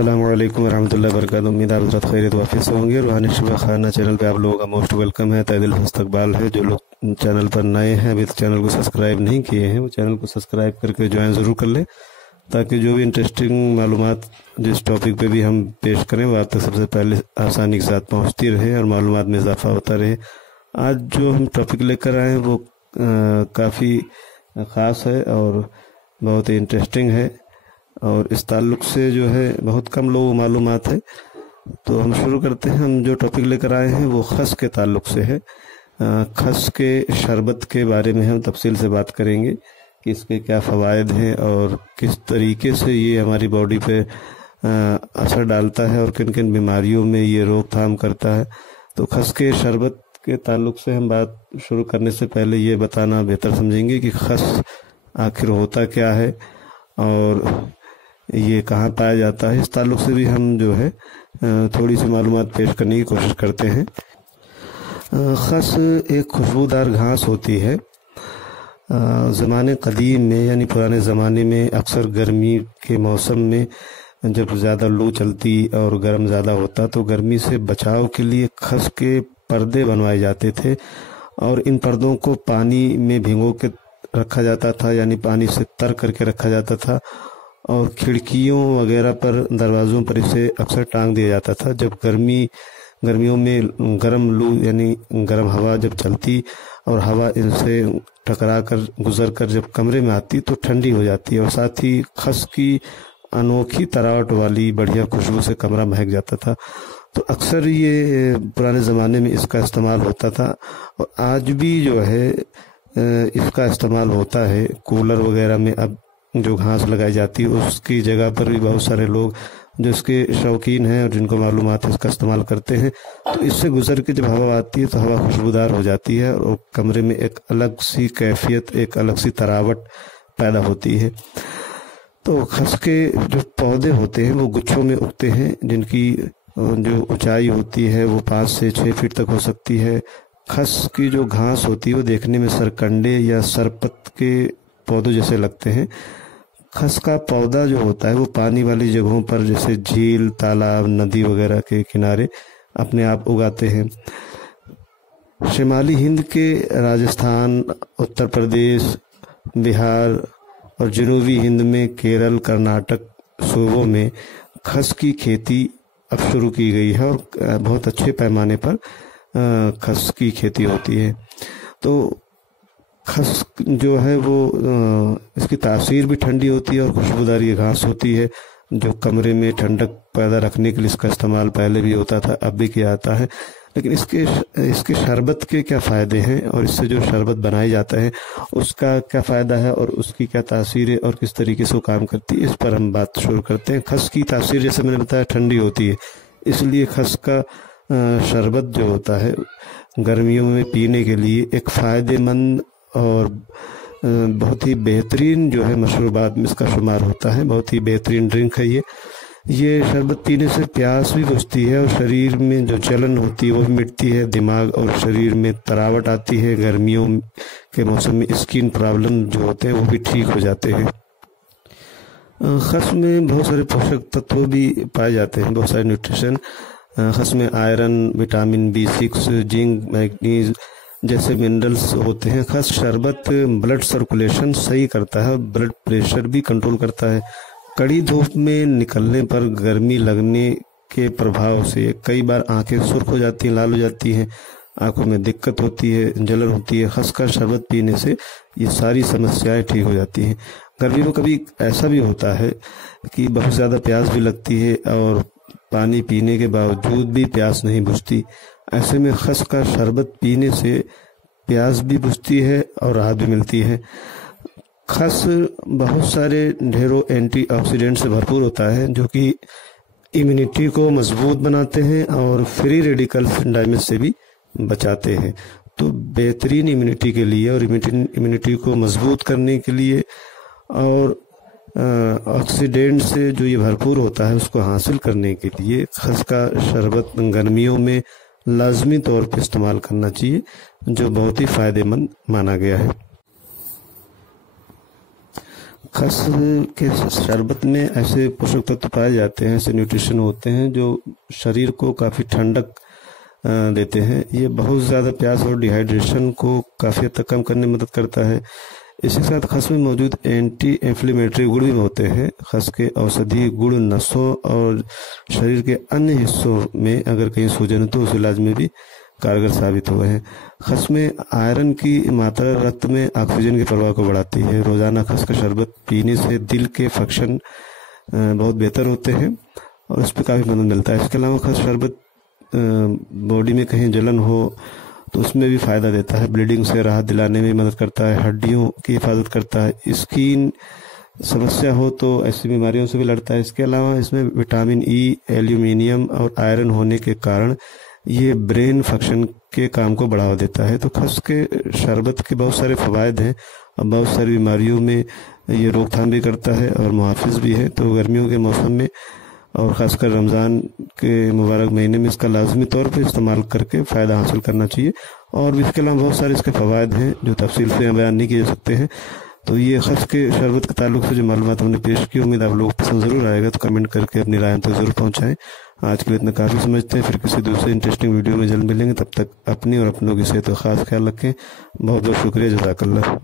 अस्सलाम वालेकुम रहमतुल्लाहि व बरकातहू। उम्मीद आप हज़रत खैरियत वाफिस होंगे। रूहानी शुबा खाना चैनल पे आप लोगों का मोस्ट वेलकम है, तहे दिल से इस्तकबाल है। जो लोग चैनल पर नए हैं, अभी चैनल को सब्सक्राइब नहीं किए हैं, वो चैनल को सब्सक्राइब करके ज्वाइन ज़रूर कर लें, ताकि जो भी इंटरेस्टिंग मालूमात जिस टॉपिक पे भी हम पेश करें वो आप तक सबसे पहले आसानी के साथ पहुँचती रहे और मालूमात में इजाफा होता रहे। आज जो हम टॉपिक लेकर आए हैं वो काफ़ी ख़ास है और बहुत ही इंटरेस्टिंग है, और इस ताल्लुक़ से जो है बहुत कम लोगों को मालूमात है। तो हम शुरू करते हैं। हम जो टॉपिक लेकर आए हैं वो खस के ताल्लुक़ से है। खस के शरबत के बारे में हम तफसील से बात करेंगे कि इसके क्या फ़वाइद हैं और किस तरीके से ये हमारी बॉडी पे असर डालता है और किन किन बीमारियों में ये रोकथाम करता है। तो खस के शरबत के ताल्लुक़ से हम बात शुरू करने से पहले ये बताना बेहतर समझेंगे कि खस आखिर होता क्या है और ये कहाँ पाया जाता है। इस ताल्लुक़ से भी हम जो है थोड़ी सी मालूमात पेश करने की कोशिश करते हैं। खस एक खुशबूदार घास होती है। ज़माने कदीम में यानी पुराने ज़माने में अक्सर गर्मी के मौसम में जब ज़्यादा लू चलती और गर्म ज़्यादा होता तो गर्मी से बचाव के लिए खस के पर्दे बनवाए जाते थे, और इन पर्दों को पानी में भिगो के रखा जाता था, यानी पानी से तर करके रखा जाता था, और खिड़कियों वगैरह पर, दरवाज़ों पर इसे अक्सर टांग दिया जाता था। जब गर्मियों में गर्म लू यानी गर्म हवा जब चलती और हवा इनसे टकरा कर गुजर कर जब कमरे में आती तो ठंडी हो जाती है, और साथ ही खस की अनोखी तरावट वाली बढ़िया खुशबू से कमरा महक जाता था। तो अक्सर ये पुराने ज़माने में इसका इस्तेमाल होता था, और आज भी जो है इसका इस्तेमाल होता है। कूलर वगैरह में अब जो घास लगाई जाती है उसकी जगह पर भी बहुत सारे लोग जो इसके शौकीन हैं और जिनको मालूमात है इसका इस्तेमाल करते हैं। तो इससे गुजर के जब हवा आती है तो हवा खुशबूदार हो जाती है और कमरे में एक अलग सी कैफियत, एक अलग सी तरावट पैदा होती है। तो खस के जो पौधे होते हैं वो गुच्छों में उगते हैं, जिनकी जो ऊंचाई होती है वो 5 से 6 फीट तक हो सकती है। खस की जो घास होती है वो देखने में सरकंडे या सरपत के पौधों जैसे लगते हैं। खस का पौधा जो होता है वो पानी वाली जगहों पर जैसे झील, तालाब, नदी वगैरह के किनारे अपने आप उगाते हैं। शिमाली हिंद के राजस्थान, उत्तर प्रदेश, बिहार और जनूबी हिंद में केरल, कर्नाटक सूबों में खस की खेती अब शुरू की गई है और बहुत अच्छे पैमाने पर खस की खेती होती है। तो खस जो है वो इसकी तासीर भी ठंडी होती है और खुशबूदार ये घास होती है, जो कमरे में ठंडक पैदा रखने के लिए इसका इस्तेमाल पहले भी होता था, अब भी किया जाता है। लेकिन इसके शरबत के क्या फ़ायदे हैं और इससे जो शरबत बनाया जाता है उसका क्या फ़ायदा है और उसकी क्या तासीर है और किस तरीके से वो काम करती है, इस पर हम बात शुरू करते हैं। खस की तासीर जैसे मैंने बताया ठंडी होती है, इसलिए खस का शरबत जो होता है गर्मियों में पीने के लिए एक फ़ायदेमंद और बहुत ही बेहतरीन जो है मशरूबात में इसका शुमार होता है। बहुत ही बेहतरीन ड्रिंक है ये शरबत पीने से प्यास भी बुझती है और शरीर में जो जलन होती है वो भी मिटती है। दिमाग और शरीर में तरावट आती है। गर्मियों के मौसम में स्किन प्रॉब्लम जो होते हैं वो भी ठीक हो जाते हैं। खस में बहुत सारे पोषक तत्व भी पाए जाते हैं, बहुत सारे न्यूट्रिशन। खस में iron, vitamin B6, zinc, manganese जैसे मिनरल्स होते हैं। खस शरबत ब्लड सर्कुलेशन सही करता है, ब्लड प्रेशर भी कंट्रोल करता है। कड़ी धूप में निकलने पर गर्मी लगने के प्रभाव से कई बार आंखें सुर्ख हो जाती हैं, लाल हो जाती हैं, आंखों में दिक्कत होती है, जलन होती है। खस का शरबत पीने से ये सारी समस्याएं ठीक हो जाती हैं। गर्मी में कभी ऐसा भी होता है कि बहुत ज़्यादा प्यास भी लगती है और पानी पीने के बावजूद भी प्यास नहीं बुझती। ऐसे में खस का शरबत पीने से प्यास भी बुझती है और राहत भी मिलती है। खस बहुत सारे ढेरों एंटीऑक्सीडेंट से भरपूर होता है, जो कि इम्यूनिटी को मजबूत बनाते हैं और फ्री रेडिकल्स डैमेज से भी बचाते हैं। तो बेहतरीन इम्यूनिटी के लिए और इम्यूनिटी को मजबूत करने के लिए और ऑक्सीडेंट से जो ये भरपूर होता है उसको हासिल करने के लिए खस का शरबत गर्मियों में लाजमी तौर पर इस्तेमाल करना चाहिए, जो बहुत ही फ़ायदेमंद माना गया है। खस के शरबत में ऐसे पोषक तत्व पाए जाते हैं, ऐसे न्यूट्रिशन होते हैं जो शरीर को काफ़ी ठंडक देते हैं। ये बहुत ज़्यादा प्यास और डिहाइड्रेशन को काफ़ी हद तक कम करने में मदद करता है। इसी के साथ खस में मौजूद एंटी इन्फ्लेमेटरी गुण भी होते हैं। खस के औषधीय गुण नसों और शरीर के अन्य हिस्सों में अगर कहीं सूजन हो तो उस इलाज में भी कारगर साबित हुए हैं। खस में आयरन की मात्रा रक्त में ऑक्सीजन के प्रवाह को बढ़ाती है। रोजाना खस का शरबत पीने से दिल के फंक्शन बहुत बेहतर होते हैं और उस पर काफ़ी मदद मिलता है। इसके अलावा खस शरबत बॉडी में कहीं जलन हो तो उसमें भी फायदा देता है। ब्लीडिंग से राहत दिलाने में मदद करता है, हड्डियों की हिफाजत करता है, स्किन समस्या हो तो ऐसी बीमारियों से भी लड़ता है। इसके अलावा इसमें विटामिन ई, एल्यूमिनियम और आयरन होने के कारण ये ब्रेन फंक्शन के काम को बढ़ावा देता है। तो खस के शरबत के बहुत सारे फ़वाद हैं और बहुत सारी बीमारियों में ये रोकथाम भी करता है और मुहाफिज भी है। तो गर्मियों के मौसम में और ख़ासकर रमज़ान के मुबारक महीने में इसका लाजमी तौर पर इस्तेमाल करके फ़ायदा हासिल करना चाहिए। और इसके अलावा बहुत सारे इसके फ़वाद हैं जो तफसील से बयान नहीं किए जा सकते हैं। तो ये खस के शरबत के ताल्लुक से जो मालूमात हमने पेश की, उम्मीद आप लोगों को पसंद ज़रूर आएगा। तो कमेंट करके अपनी राय तक ज़रूर पहुँचाएँ। आज के लिए इतना काफ़ी समझते हैं, फिर किसी दूसरे इंटरेस्टिंग वीडियो में जल्द मिलेंगे। तब तक अपनी और अपनों की सेहत का खास ख्याल रखें। बहुत बहुत शुक्रिया, जज़ाकल्लाह।